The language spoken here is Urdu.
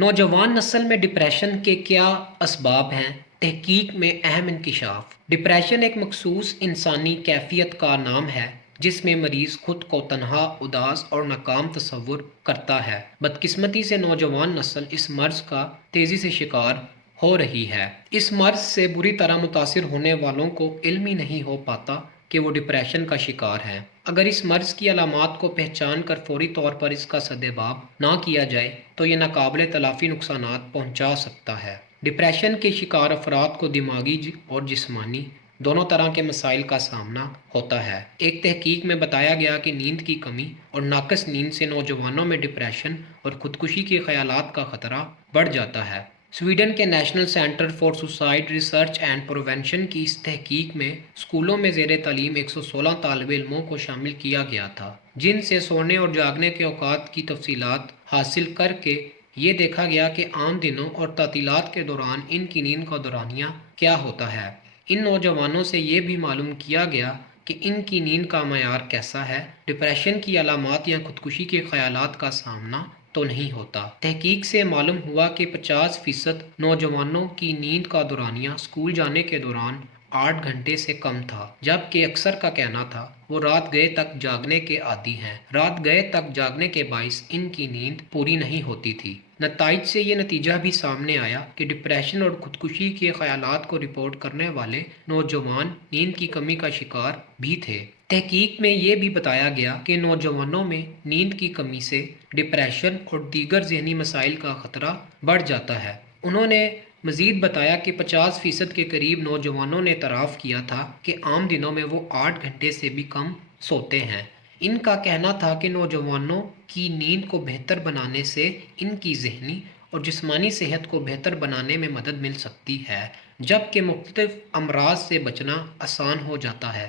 نوجوان نسل میں ڈپریشن کے کیا اسباب ہیں؟ تحقیق میں اہم انکشاف۔ ڈپریشن ایک مخصوص انسانی کیفیت کا نام ہے جس میں مریض خود کو تنہا، اداس اور ناکام تصور کرتا ہے۔ بدقسمتی سے نوجوان نسل اس مرض کا تیزی سے شکار ہو رہی ہے۔ اس مرض سے بری طرح متاثر ہونے والوں کو علم ہی نہیں ہو پاتا کہ وہ ڈپریشن کا شکار ہیں۔ اگر اس مرض کی علامات کو پہچان کر فوری طور پر اس کا سدباب نہ کیا جائے تو یہ ناقابل تلافی نقصانات پہنچا سکتا ہے۔ ڈپریشن کے شکار افراد کو دماغی اور جسمانی دونوں طرح کے مسائل کا سامنا ہوتا ہے۔ ایک تحقیق میں بتایا گیا کہ نیند کی کمی اور ناقص نیند سے نوجوانوں میں ڈپریشن اور خودکشی کے خیالات کا خطرہ بڑھ جاتا ہے۔ سویڈن کے national centre for suicide research and prevention کی اس تحقیق میں اسکولوں میں زیر تعلیم 116 طالب علموں کو شامل کیا گیا تھا، جن سے سونے اور جاگنے کے اوقات کی تفصیلات حاصل کر کے یہ دیکھا گیا کہ عام دنوں اور تعطیلات کے دوران ان کی نیند کا دورانیہ کیا ہوتا ہے۔ ان نوجوانوں سے یہ بھی معلوم کیا گیا کہ ان کی نیند کا معیار کیسا ہے۔ ڈپریشن کی علامات یا خودکشی کے خیالات کا سامنا تو نہیں ہوتا۔ تحقیق سے معلوم ہوا کہ 50% نوجوانوں کی نیند کا دورانیہ اسکول جانے کے دوران 8 گھنٹے سے کم تھا، جبکہ اکثر کا کہنا تھا وہ رات گئے تک جاگنے کے عادی ہیں۔ رات گئے تک جاگنے کے باعث ان کی نیند پوری نہیں ہوتی تھی۔ نتائج سے یہ نتیجہ بھی سامنے آیا کہ ڈپریشن اور خودکشی کے خیالات کو رپورٹ کرنے والے نوجوان نیند کی کمی کا شکار بھی تھے۔ تحقیق میں یہ بھی بتایا گیا کہ نوجوانوں میں نیند کی کمی سے ڈپریشن اور دیگر ذہنی مسائل کا خطرہ بڑھ جاتا ہے۔ انہوں نے مزید بتایا کہ 50% کے قریب نوجوانوں نے اعتراف کیا تھا کہ عام دنوں میں وہ 8 گھنٹے سے بھی کم سوتے ہیں۔ ان کا کہنا تھا کہ نوجوانوں کی نیند کو بہتر بنانے سے ان کی ذہنی اور جسمانی صحت کو بہتر بنانے میں مدد مل سکتی ہے، جبکہ مختلف امراض سے بچنا آسان ہو جاتا ہے۔